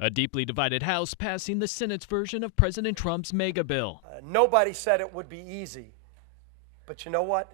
A deeply divided House passing the Senate's version of President Trump's mega bill. Nobody said it would be easy, but you know what?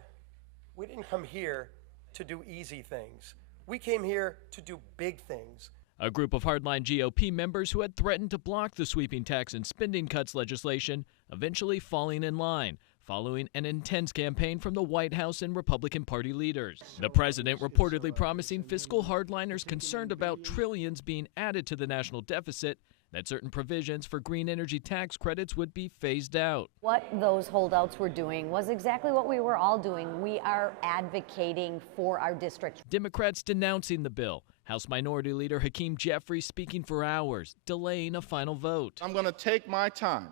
We didn't come here to do easy things. We came here to do big things. A group of hardline GOP members who had threatened to block the sweeping tax and spending cuts legislation eventually falling in line, following an intense campaign from the White House and Republican Party leaders. The president reportedly promising fiscal hardliners concerned about trillions being added to the national deficit that certain provisions for green energy tax credits would be phased out. What those holdouts were doing was exactly what we were all doing. We are advocating for our district. Democrats denouncing the bill. House Minority Leader Hakeem Jeffries speaking for hours, delaying a final vote. I'm going to take my time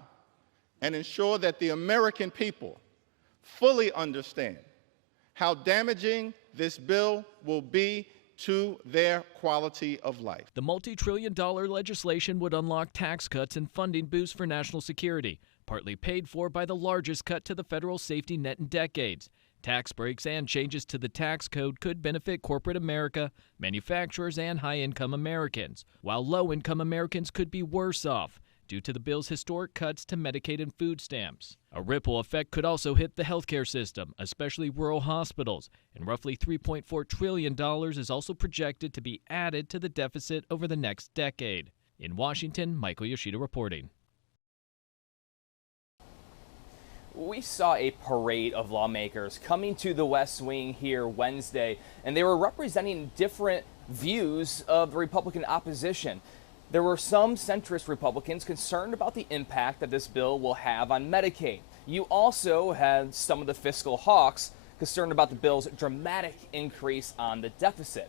and ensure that the American people fully understand how damaging this bill will be to their quality of life. The multi-trillion-dollar legislation would unlock tax cuts and funding boosts for national security, partly paid for by the largest cut to the federal safety net in decades. Tax breaks and changes to the tax code could benefit corporate America, manufacturers, and high-income Americans, while low-income Americans could be worse off due to the bill's historic cuts to Medicaid and food stamps. A ripple effect could also hit the healthcare system, especially rural hospitals, and roughly $3.4 trillion is also projected to be added to the deficit over the next decade. In Washington, Michael Yoshida reporting. We saw a parade of lawmakers coming to the West Wing here Wednesday, and they were representing different views of the Republican opposition. There were some centrist Republicans concerned about the impact that this bill will have on Medicaid. You also had some of the fiscal hawks concerned about the bill's dramatic increase on the deficit.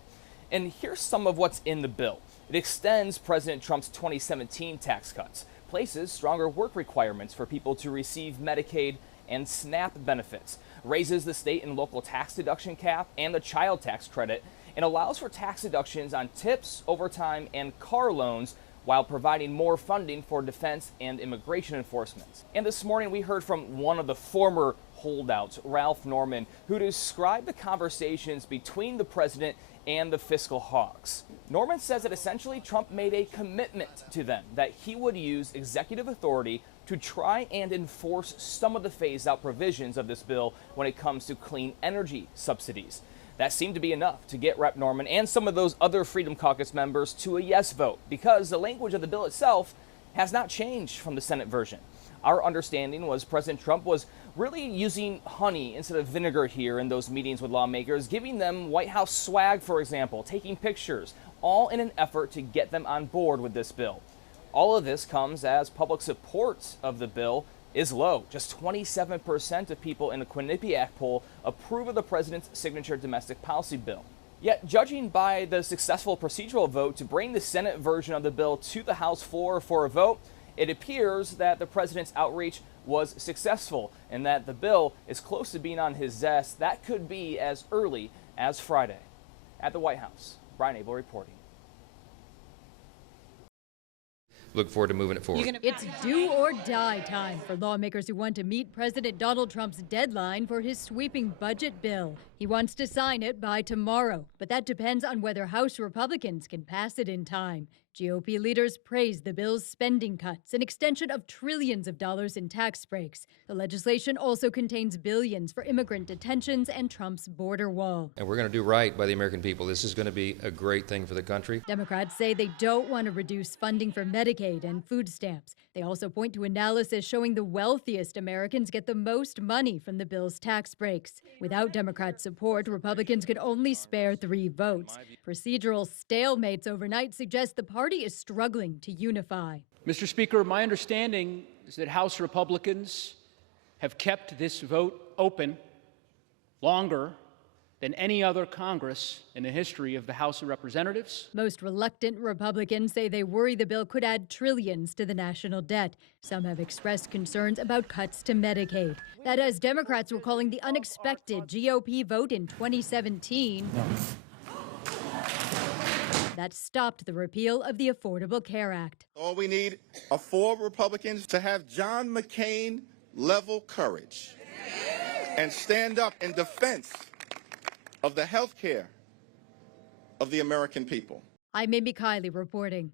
And here's some of what's in the bill. It extends President Trump's 2017 tax cuts, places stronger work requirements for people to receive Medicaid and SNAP benefits, raises the state and local tax deduction cap and the child tax credit, and allows for tax deductions on tips, overtime, and car loans while providing more funding for defense and immigration enforcement. And this morning we heard from one of the former holdouts, Ralph Norman, who described the conversations between the president and the fiscal hawks. Norman says that essentially Trump made a commitment to them that he would use executive authority to try and enforce some of the phased-out provisions of this bill when it comes to clean energy subsidies. That seemed to be enough to get Rep. Norman and some of those other Freedom Caucus members to a yes vote, because the language of the bill itself has not changed from the Senate version. Our understanding was President Trump was really using honey instead of vinegar here in those meetings with lawmakers, giving them White House swag, for example, taking pictures, all in an effort to get them on board with this bill. All of this comes as public support of the bill is low. Just 27% of people in a Quinnipiac poll approve of the president's signature domestic policy bill. Yet, judging by the successful procedural vote to bring the Senate version of the bill to the House floor for a vote, it appears that the president's outreach was successful and that the bill is close to being on his desk. That could be as early as Friday. At the White House, Brian Abel reporting. Look forward to moving it forward. It's do or die time for lawmakers who want to meet President Donald Trump's deadline for his sweeping budget bill. He wants to sign it by tomorrow, but that depends on whether House Republicans can pass it in time. GOP leaders praise the bill's spending cuts, an extension of trillions of dollars in tax breaks. The legislation also contains billions for immigrant detentions and Trump's border wall. And we're going to do right by the American people. This is going to be a great thing for the country. Democrats say they don't want to reduce funding for Medicaid and food stamps. They also point to analysis showing the wealthiest Americans get the most money from the bill's tax breaks. Without Democrat support, Republicans could only spare 3 votes. Procedural stalemates overnight suggest the party is struggling to unify. Mr. Speaker, my understanding is that House Republicans have kept this vote open longer than any other Congress in the history of the House of Representatives. Most reluctant Republicans say they worry the bill could add trillions to the national debt. Some have expressed concerns about cuts to Medicaid. That, as Democrats were calling the unexpected GOP vote in 2017, that stopped the repeal of the Affordable Care Act. All we need are 4 Republicans to have John McCain-level courage and stand up in defense of the health care of the American people. I'm Amy Kiley reporting.